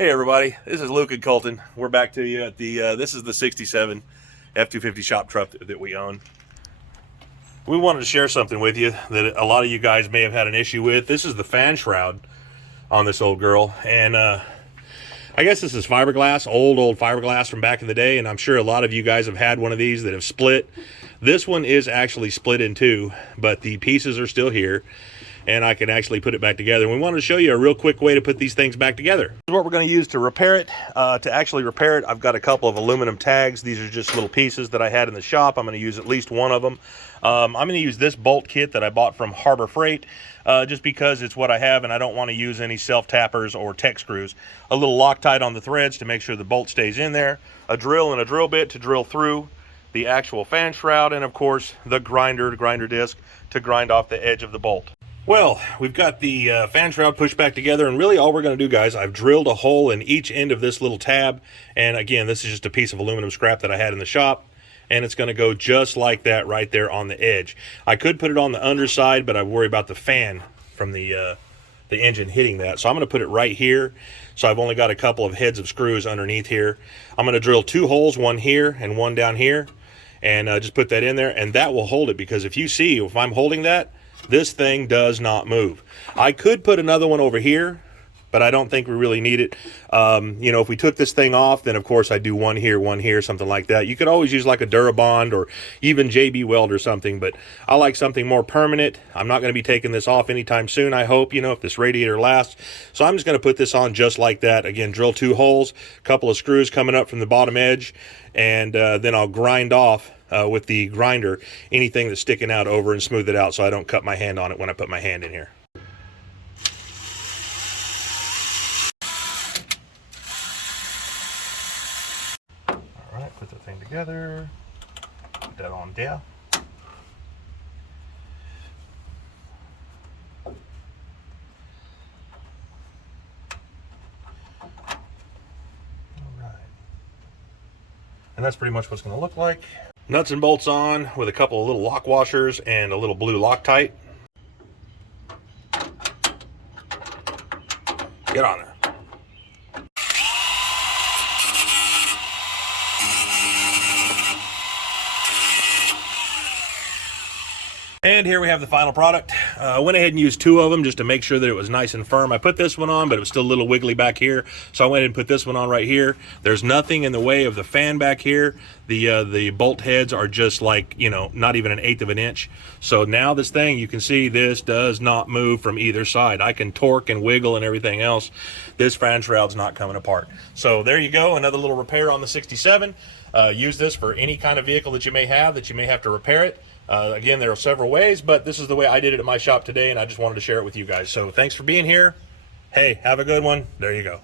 Hey everybody, this is Luke and Colton. We're back to you at the, this is the 67 F250 shop truck that we own. We wanted to share something with you that a lot of you guys may have had an issue with. This is the fan shroud on this old girl. And I guess this is fiberglass, old fiberglass from back in the day. And I'm sure a lot of you guys have had one of these that have split. This one is actually split in two, but the pieces are still here. And I can actually put it back together. And we wanted to show you a real quick way to put these things back together. This is what we're going to use to repair it. To actually repair it, I've got a couple of aluminum tags. These are just little pieces that I had in the shop. I'm going to use at least one of them. I'm going to use this bolt kit that I bought from Harbor Freight, just because it's what I have and I don't want to use any self-tappers or tech screws. A little Loctite on the threads to make sure the bolt stays in there. A drill and a drill bit to drill through the actual fan shroud, and of course the grinder disc to grind off the edge of the bolt. Well, we've got the fan shroud pushed back together, and really all we're going to do, guys, I've drilled a hole in each end of this little tab, and again, this is just a piece of aluminum scrap that I had in the shop, and it's going to go just like that right there on the edge. I could put it on the underside, but I worry about the fan from the engine hitting that, so I'm going to put it right here. So I've only got a couple of heads of screws underneath here. I'm going to drill two holes, one here and one down here, and just put that in there, and that will hold it, because if you see, if I'm holding that, this thing does not move. I could put another one over here, but I don't think we really need it. You know, if we took this thing off, then of course I'd do one here, something like that. You could always use like a Durabond or even JB Weld or something, but I like something more permanent. I'm not going to be taking this off anytime soon, I hope, you know, if this radiator lasts. So I'm just going to put this on just like that. Again, drill two holes, a couple of screws coming up from the bottom edge, and then I'll grind off with the grinder anything that's sticking out over and smooth it out so I don't cut my hand on it when I put my hand in here. Alright, put the thing together, put that on there. Alright. And that's pretty much what it's going to look like. Nuts and bolts on with a couple of little lock washers and a little blue Loctite. Get on there. And here we have the final product. I went ahead and used two of them just to make sure that it was nice and firm. I put this one on, but it was still a little wiggly back here, so I went ahead and put this one on right here. There's nothing in the way of the fan back here. The bolt heads are just like, you know, not even 1/8 of an inch. So now this thing, you can see this does not move from either side. I can torque and wiggle and everything else. This fan shroud's not coming apart. So there you go, another little repair on the 67. Use this for any kind of vehicle that you may have to repair it. Again, there are several ways, but this is the way I did it at my shop today, and I just wanted to share it with you guys. So thanks for being here. Hey, have a good one. There you go.